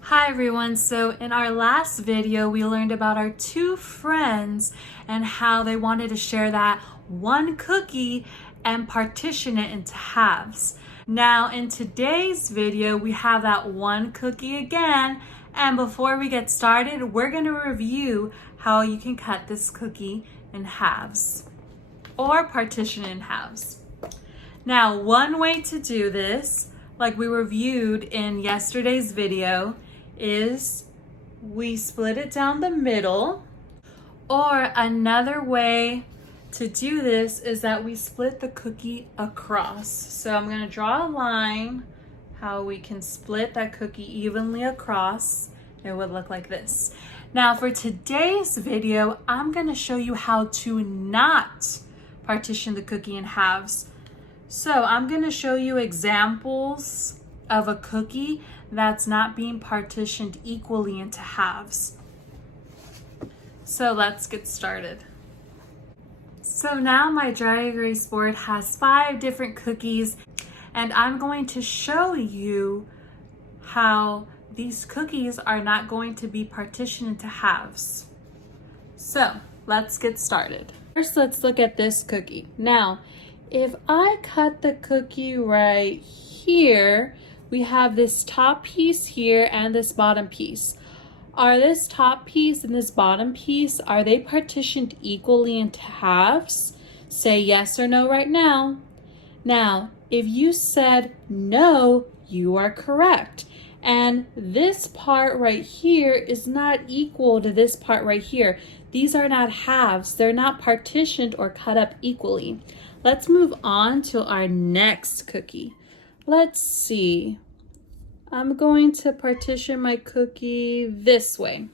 Hi everyone, so in our last video we learned about our two friends and how they wanted to share that one cookie and partition it into halves. Now in today's video we have that one cookie again, and before we get started we're going to review how you can cut this cookie in halves or partition in halves. Now one way to do this, like we reviewed in yesterday's video, is we split it down the middle, or another way to do this is that we split the cookie across. So I'm going to draw a line how we can split that cookie evenly across. It would look like this. Now for today's video, I'm going to show you how to not partition the cookie in halves. So I'm going to show you examples of a cookie that's not being partitioned equally into halves. So let's get started. So now my dry erase board has 5 different cookies, and I'm going to show you how these cookies are not going to be partitioned into halves. So let's get started. First, let's look at this cookie. Now, if I cut the cookie right here, we have this top piece here and this bottom piece. Are this top piece and this bottom piece, are they partitioned equally into halves? Say yes or no right now. Now, if you said no, you are correct. And this part right here is not equal to this part right here. These are not halves. They're not partitioned or cut up equally. Let's move on to our next cookie. Let's see. I'm going to partition my cookie this way.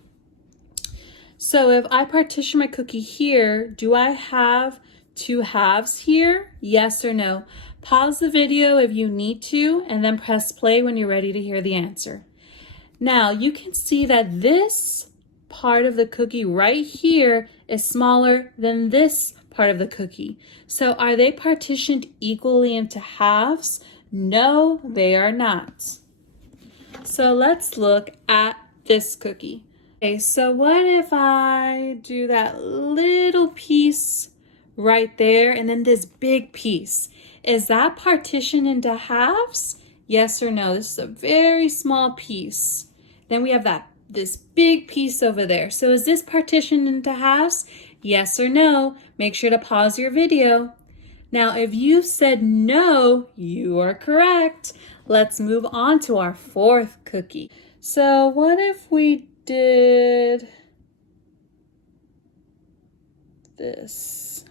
So if I partition my cookie here, do I have 2 halves here? Yes or no? Pause the video if you need to, and then press play when you're ready to hear the answer. Now you can see that this part of the cookie right here is smaller than this part of the cookie. So are they partitioned equally into halves? No, they are not. So let's look at this cookie. Okay, so what if I do that little piece right there and then this big piece? Is that partitioned into halves? Yes or no? This is a very small piece. Then we have this big piece over there. So is this partitioned into halves? Yes or no? Make sure to pause your video. Now, if you said no, you are correct. Let's move on to our 4th cookie. So what if we did this?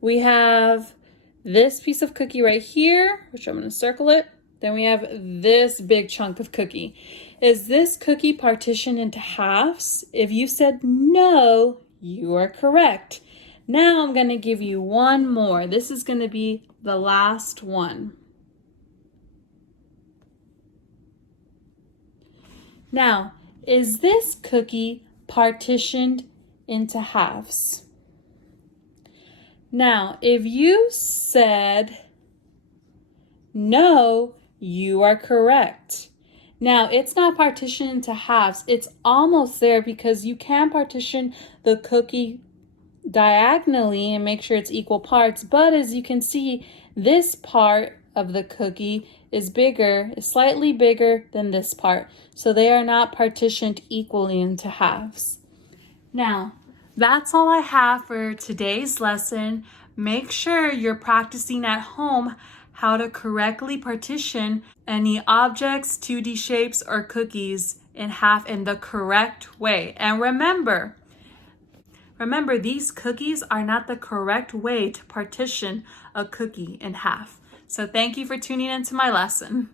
We have this piece of cookie right here, which I'm going to circle it. Then we have this big chunk of cookie. Is this cookie partitioned into halves? If you said no, you are correct. Now I'm going to give you one more. This is going to be the last one. Now, is this cookie partitioned into halves? Now, if you said no, you are correct. Now, it's not partitioned into halves. It's almost there because you can partition the cookie diagonally and make sure it's equal parts. But as you can see, this part of the cookie is slightly bigger than this part. So they are not partitioned equally into halves. Now, that's all I have for today's lesson. Make sure you're practicing at home how to correctly partition any objects, 2D shapes, or cookies in half in the correct way. And remember, these cookies are not the correct way to partition a cookie in half. So thank you for tuning into my lesson.